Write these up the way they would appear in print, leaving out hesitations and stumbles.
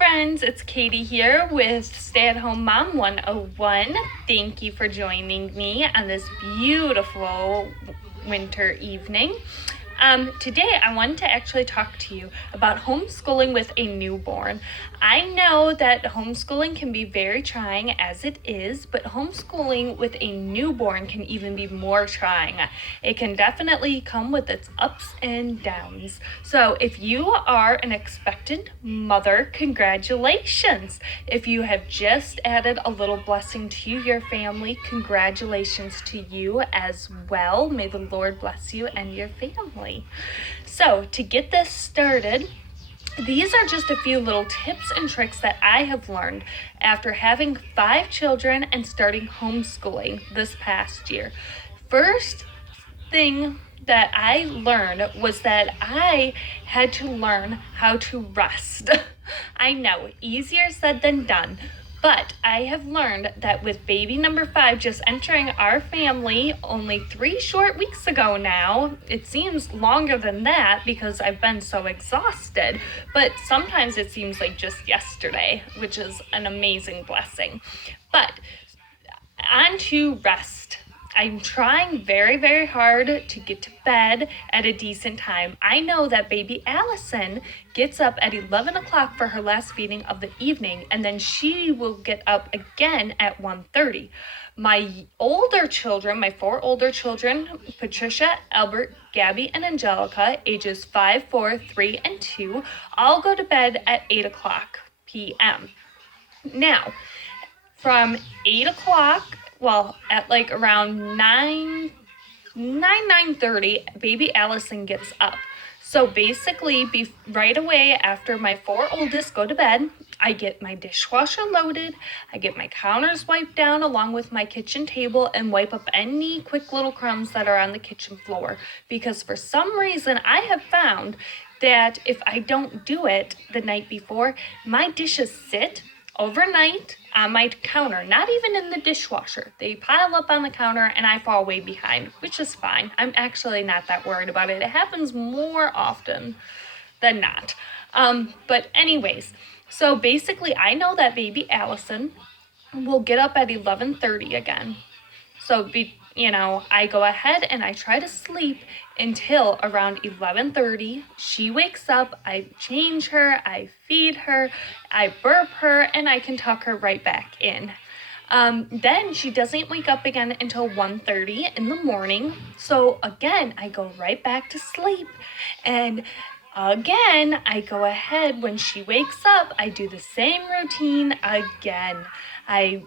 friends, it's Katie here with Stay at Home Mom 101. Thank you for joining me on this beautiful winter evening. Today I wanted to actually talk to you about homeschooling with a newborn. I know that homeschooling can be very trying as it is, but homeschooling with a newborn can even be more trying. It can definitely come with its ups and downs. So if you are an expectant mother, congratulations. If you have just added a little blessing to your family, congratulations to you as well. May the Lord bless you and your family. So to get this started, these are just a few little tips and tricks that I have learned after having 5 children and starting homeschooling this past year. First thing that I learned was that I had to learn how to rest. I know, easier said than done. But I have learned that with baby number 5 just entering our family only 3 short weeks ago now, it seems longer than that because I've been so exhausted, but sometimes it seems like just yesterday, which is an amazing blessing. But on to rest. I'm trying very, very hard to get to bed at a decent time. I know that baby Alison gets up at 11 o'clock for her last feeding of the evening, and then she will get up again at 1:30. My older children, my 4 older children, Patricia, Albert, Gabby, and Angelica, ages 5, 4, 3, and 2, all go to bed at 8 o'clock p.m. Now, from 8 o'clock, at like around 9:30, baby Alison gets up. So basically, right away after my 4 oldest go to bed, I get my dishwasher loaded, I get my counters wiped down along with my kitchen table and wipe up any quick little crumbs that are on the kitchen floor. Because for some reason, I have found that if I don't do it the night before, my dishes sit overnight on my counter, not even in the dishwasher. They pile up on the counter and I fall way behind, which is fine. I'm actually not that worried about it. It happens more often than not. But anyways, so basically I know that baby Alison will get up at 11:30 again. So I go ahead and I try to sleep until around 11:30. She wakes up, I change her, I feed her, I burp her, and I can tuck her right back in. Then she doesn't wake up again until 1:30 in the morning. So again, I go right back to sleep. And again, I go ahead when she wakes up, I do the same routine again. I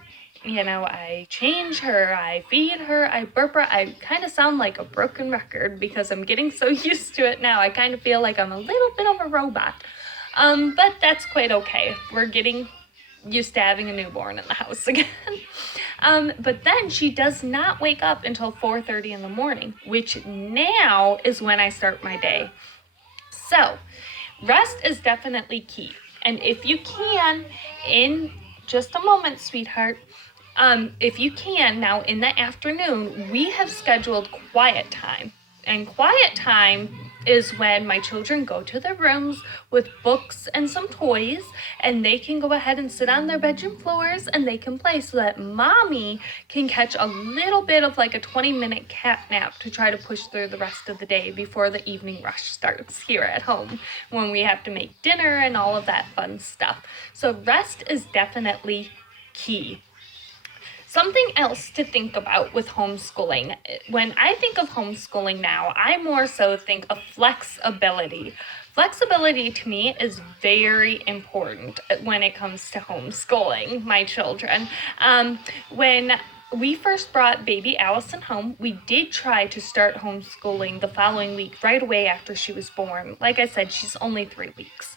change her, I feed her, I burp her. I kind of sound like a broken record because I'm getting so used to it now. I kind of feel like I'm a little bit of a robot. But that's quite okay. We're getting used to having a newborn in the house again. But then she does not wake up until 4:30 in the morning, which now is when I start my day. So, rest is definitely key. And if you can, in just a moment, sweetheart, if you can, now in the afternoon, we have scheduled quiet time. And quiet time is when my children go to their rooms with books and some toys, and they can go ahead and sit on their bedroom floors and they can play so that mommy can catch a little bit of like a 20-minute cat nap to try to push through the rest of the day before the evening rush starts here at home when we have to make dinner and all of that fun stuff. So rest is definitely key. Something else to think about with homeschooling. When I think of homeschooling now, I more so think of flexibility. Flexibility to me is very important when it comes to homeschooling my children. When we first brought baby Alison home, we did try to start homeschooling the following week, right away after she was born. Like I said, she's only 3 weeks.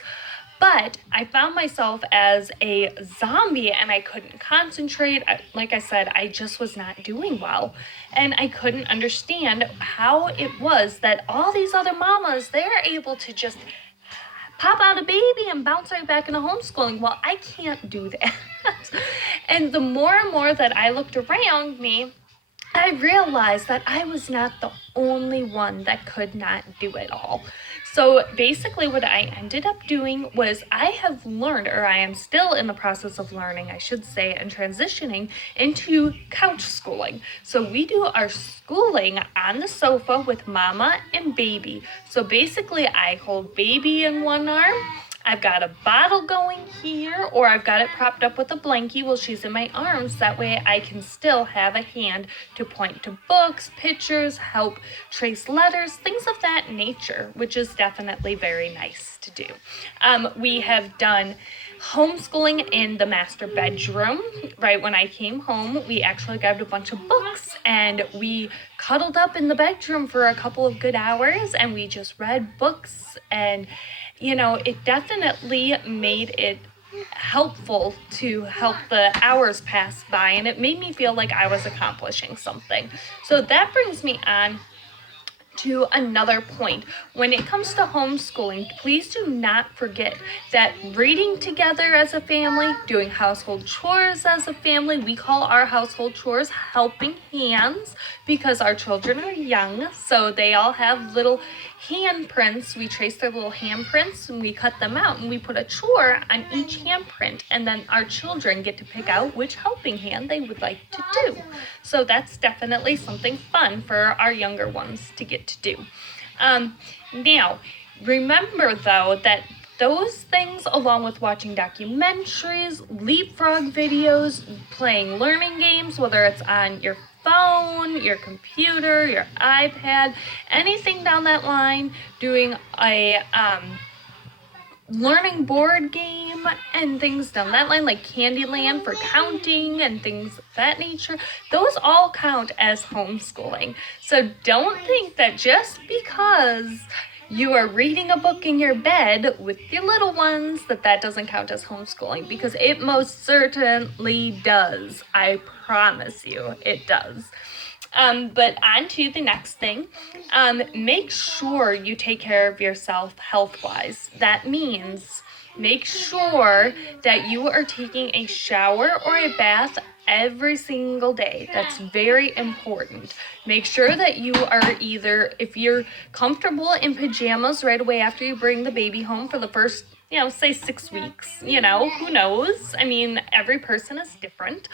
But I found myself as a zombie and I couldn't concentrate. Like I said, I just was not doing well. And I couldn't understand how it was that all these other mamas, they're able to just pop out a baby and bounce right back into homeschooling. Well, I can't do that. And the more and more that I looked around me, I realized that I was not the only one that could not do it all. So basically what I ended up doing was I have learned, or I am still in the process of learning, I should say, and transitioning into couch schooling. So we do our schooling on the sofa with mama and baby. So basically I hold baby in one arm, I've got a bottle going here, or I've got it propped up with a blankie while she's in my arms. That way I can still have a hand to point to books, pictures, help trace letters, things of that nature, which is definitely very nice to do. We have done homeschooling in the master bedroom. Right when I came home, we actually grabbed a bunch of books and we cuddled up in the bedroom for a couple of good hours and we just read books, and it definitely made it helpful to help the hours pass by, and it made me feel like I was accomplishing something. So that brings me on to another point. When it comes to homeschooling, please do not forget that reading together as a family, doing household chores as a family, we call our household chores helping hands because our children are young, so they all have little handprints. We trace their little handprints and we cut them out and we put a chore on each handprint, and then our children get to pick out which helping hand they would like to do. So that's definitely something fun for our younger ones to get to do. Now, remember though that those things, along with watching documentaries, leapfrog videos, playing learning games, whether it's on your phone, your computer, your iPad, anything down that line, doing a learning board game and things down that line, like Candyland for counting and things of that nature, those all count as homeschooling. So don't think that just because you are reading a book in your bed with your little ones that doesn't count as homeschooling, because it most certainly does. I promise you it does. But on to the next thing. Make sure you take care of yourself health-wise. That means make sure that you are taking a shower or a bath every single day. That's very important. Make sure that you are either, if you're comfortable in pajamas right away after you bring the baby home for the first, say 6 weeks, who knows? I mean, every person is different.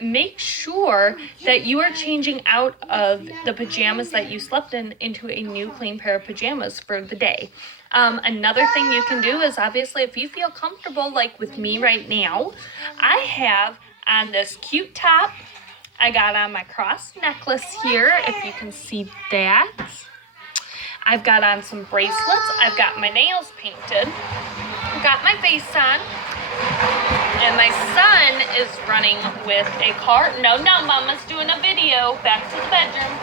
Make sure that you are changing out of the pajamas that you slept in into a new clean pair of pajamas for the day. Another thing you can do is, obviously, if you feel comfortable, like with me right now, I have on this cute top. I got on my cross necklace here, if you can see that. I've got on some bracelets. I've got my nails painted. I've got my face on. And my son is running with a car. No, Mama's doing a video. Back to the bedroom.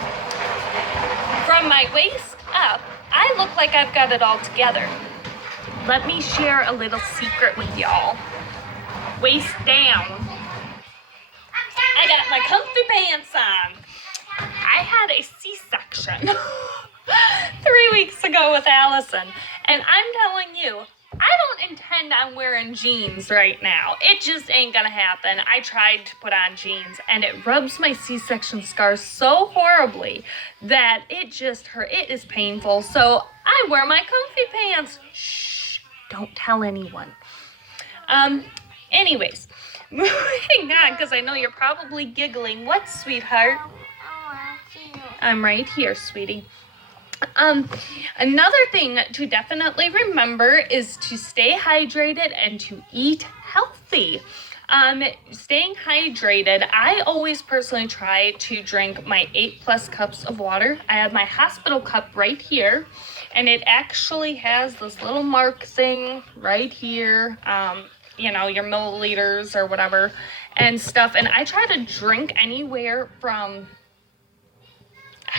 From my waist up, I look like I've got it all together. Let me share a little secret with y'all. Waist down, I got my comfy pants on. I had a C-section 3 weeks ago with Alison, and I'm telling you, I don't intend on wearing jeans right now. It just ain't gonna happen. I tried to put on jeans, and it rubs my C-section scars so horribly that it just hurt. It is painful, so I wear my comfy pants. Shh, don't tell anyone. Anyways, moving on, because I know you're probably giggling. What, sweetheart? I'm right here, sweetie. Another thing to definitely remember is to stay hydrated and to eat healthy. Staying hydrated, I always personally try to drink my 8+ cups of water. I have my hospital cup right here, and it actually has this little mark thing right here, your milliliters or whatever and stuff. And I try to drink anywhere from,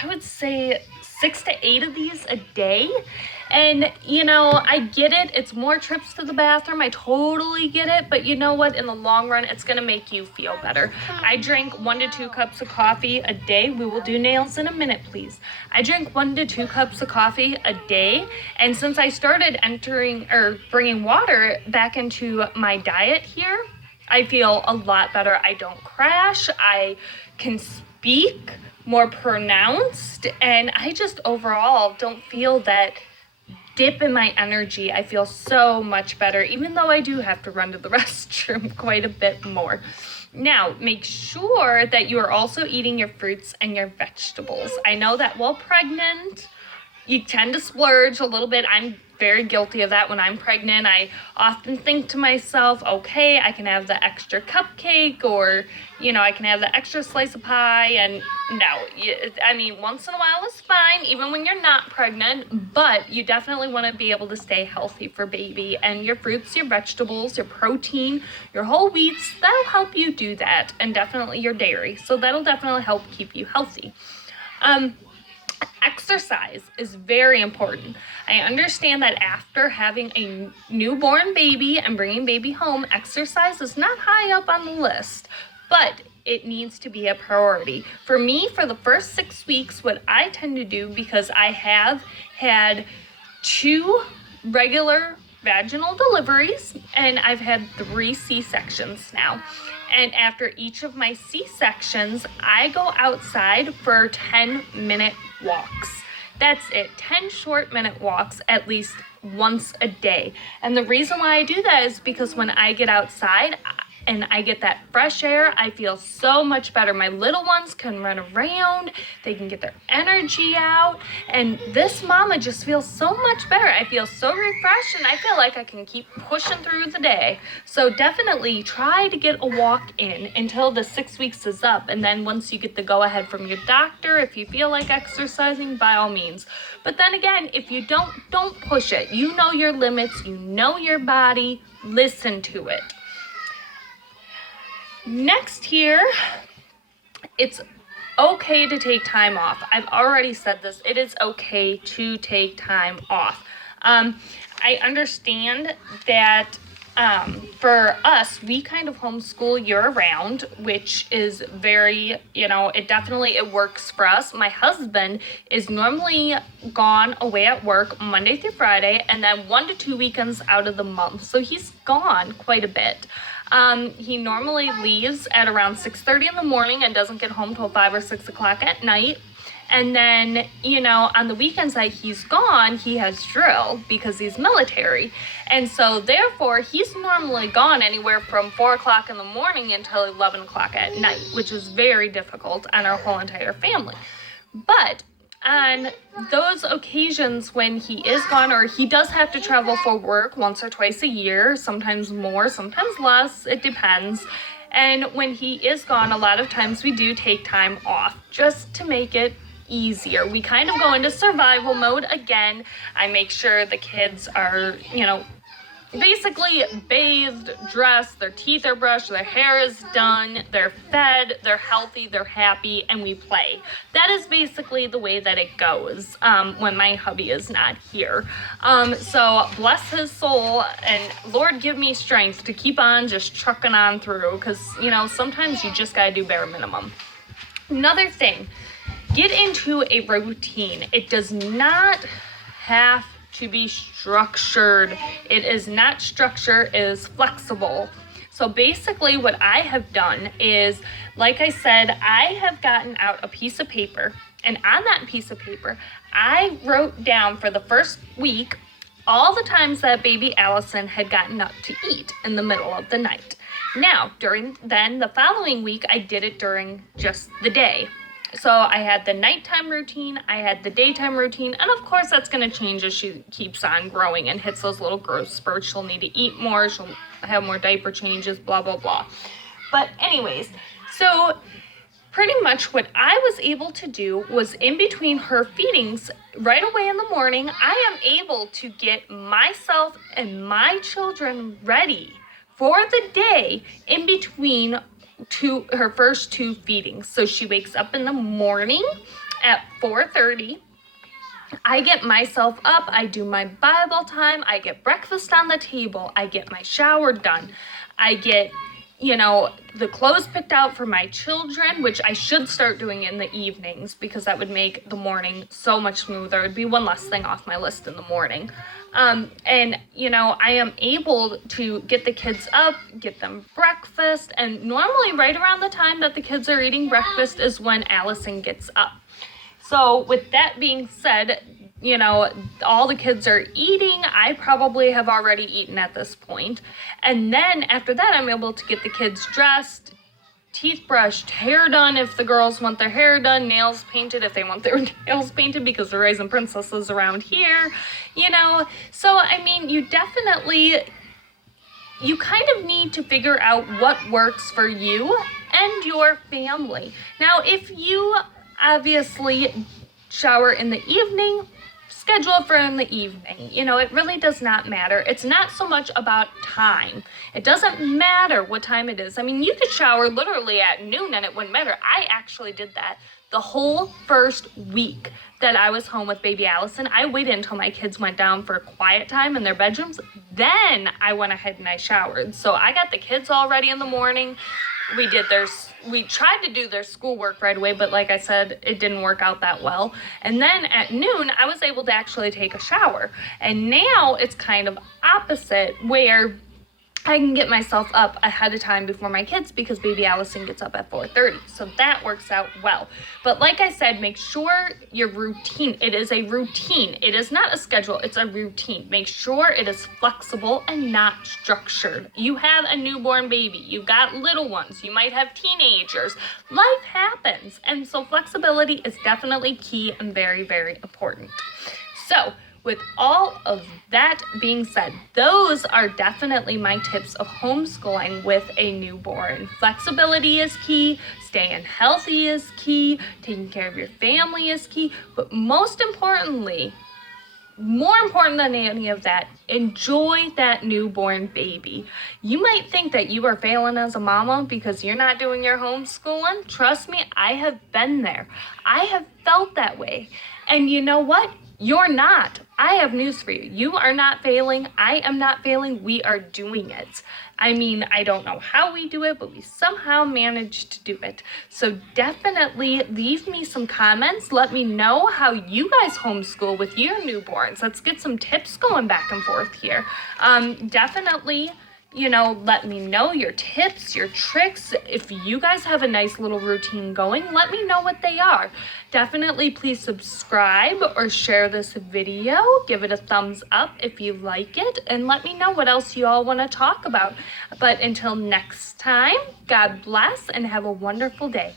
I would say, 6 to 8 of these a day. And, I get it. It's more trips to the bathroom. I totally get it. But you know what? In the long run, it's going to make you feel better. I drink 1 to 2 cups of coffee a day. We will do nails in a minute, please. I drink 1 to 2 cups of coffee a day. And since I started bringing water back into my diet here, I feel a lot better. I don't crash. I can speak more pronounced, and I just overall don't feel that dip in my energy. I feel so much better, even though I do have to run to the restroom quite a bit more. Now, make sure that you are also eating your fruits and your vegetables. I know that while pregnant, you tend to splurge a little bit. I'm very guilty of that when I'm pregnant. I often think to myself, okay, I can have the extra cupcake, or, I can have the extra slice of pie. And no, once in a while is fine, even when you're not pregnant, but you definitely want to be able to stay healthy for baby. And your fruits, your vegetables, your protein, your whole wheats, that'll help you do that. And definitely your dairy. So that'll definitely help keep you healthy. Exercise is very important. I understand that after having a newborn baby and bringing baby home, exercise is not high up on the list, but it needs to be a priority. For me, for the first 6 weeks, what I tend to do, because I have had 2 regular vaginal deliveries and I've had 3 C-sections now. And after each of my C-sections, I go outside for 10-minute walks. That's it, 10 short-minute walks at least once a day. And the reason why I do that is because when I get outside and I get that fresh air, I feel so much better. My little ones can run around, they can get their energy out, and this mama just feels so much better. I feel so refreshed, and I feel like I can keep pushing through the day. So definitely try to get a walk in until the 6 weeks is up, and then once you get the go-ahead from your doctor, if you feel like exercising, by all means. But then again, if you don't push it. You know your limits, you know your body, listen to it. Next here, it's okay to take time off. I've already said this. It is okay to take time off. I understand that for us, we kind of homeschool year-round, which is very, it works for us. My husband is normally gone away at work Monday through Friday, and then 1 to 2 weekends out of the month. So he's gone quite a bit. He normally leaves at around 6:30 in the morning and doesn't get home till 5 or 6 o'clock at night. And then, on the weekends that he's gone, he has drill because he's military. And so therefore, he's normally gone anywhere from 4 o'clock in the morning until 11 o'clock at night, which is very difficult on our whole entire family. But on those occasions when he is gone, or he does have to travel for work once or twice a year, sometimes more, sometimes less, it depends. And when he is gone, a lot of times we do take time off just to make it easier. We kind of go into survival mode again. I make sure the kids are, basically bathed, dressed, their teeth are brushed, their hair is done, they're fed, they're healthy, they're happy, and we play. That is basically the way that it goes when my hubby is not here. So bless his soul, and Lord give me strength to keep on just trucking on through, because, sometimes you just gotta do bare minimum. Another thing, get into a routine. It does not have to be structured. It is not structured, it is flexible. So basically what I have done is, like I said, I have gotten out a piece of paper, and on that piece of paper, I wrote down for the first week all the times that baby Alison had gotten up to eat in the middle of the night. Now, the following week, I did it during just the day. So I had the nighttime routine, I had the daytime routine, and of course that's going to change as she keeps on growing and hits those little growth spurts. She'll need to eat more, she'll have more diaper changes, blah, blah, blah. But anyways, so pretty much what I was able to do was, in between her feedings, right away in the morning, I am able to get myself and my children ready for the day in between her first 2 feedings. So she wakes up in the morning at 4:30. I get myself up, I do my Bible time, I get breakfast on the table, I get my shower done, I get, the clothes picked out for my children, which I should start doing in the evenings because that would make the morning so much smoother. It'd be one less thing off my list in the morning. And, I am able to get the kids up, get them breakfast, breakfast, and normally right around the time that the kids are eating breakfast is when Allison gets up. So with that being said, you know, all the kids are eating. I probably have already eaten at this point. And then after that, I'm able to get the kids dressed, teeth brushed, hair done if the girls want their hair done, nails painted if they want their nails painted because they're raising princesses around here, you know. So, I mean, you kind of need to figure out what works for you and your family. Now, if you obviously shower in the evening, schedule it for in the evening. You know, it really does not matter. It's not so much about time. It doesn't matter what time it is. I mean, you could shower literally at noon and it wouldn't matter. I actually did that the whole first week that I was home with baby Allison. I waited until my kids went down for quiet time in their bedrooms. Then I went ahead and I showered. So I got the kids all ready in the morning. We tried to do their schoolwork right away, but like I said, it didn't work out that well. And then at noon, I was able to actually take a shower. And now it's kind of opposite, where I can get myself up ahead of time before my kids because baby Allison gets up at 4:30. So that works out well. But like I said, make sure your routine, it is a routine. It is not a schedule, it's a routine. Make sure it is flexible and not structured. You have a newborn baby, you've got little ones, you might have teenagers. Life happens. And so flexibility is definitely key and very, very important. So, with all of that being said, those are definitely my tips of homeschooling with a newborn. Flexibility is key, staying healthy is key, taking care of your family is key, but most importantly, more important than any of that, enjoy that newborn baby. You might think that you are failing as a mama because you're not doing your homeschooling. Trust me, I have been there. I have felt that way. And you know what? You're not. I have news for you. You are not failing. I am not failing. We are doing it. I mean, I don't know how we do it, but we somehow managed to do it. So definitely leave me some comments. Let me know how you guys homeschool with your newborns. Let's get some tips going back and forth here. Definitely, you know, let me know your tips, your tricks. If you guys have a nice little routine going, let me know what they are. Definitely please subscribe or share this video. Give it a thumbs up if you like it, and let me know what else you all want to talk about. But until next time, God bless and have a wonderful day.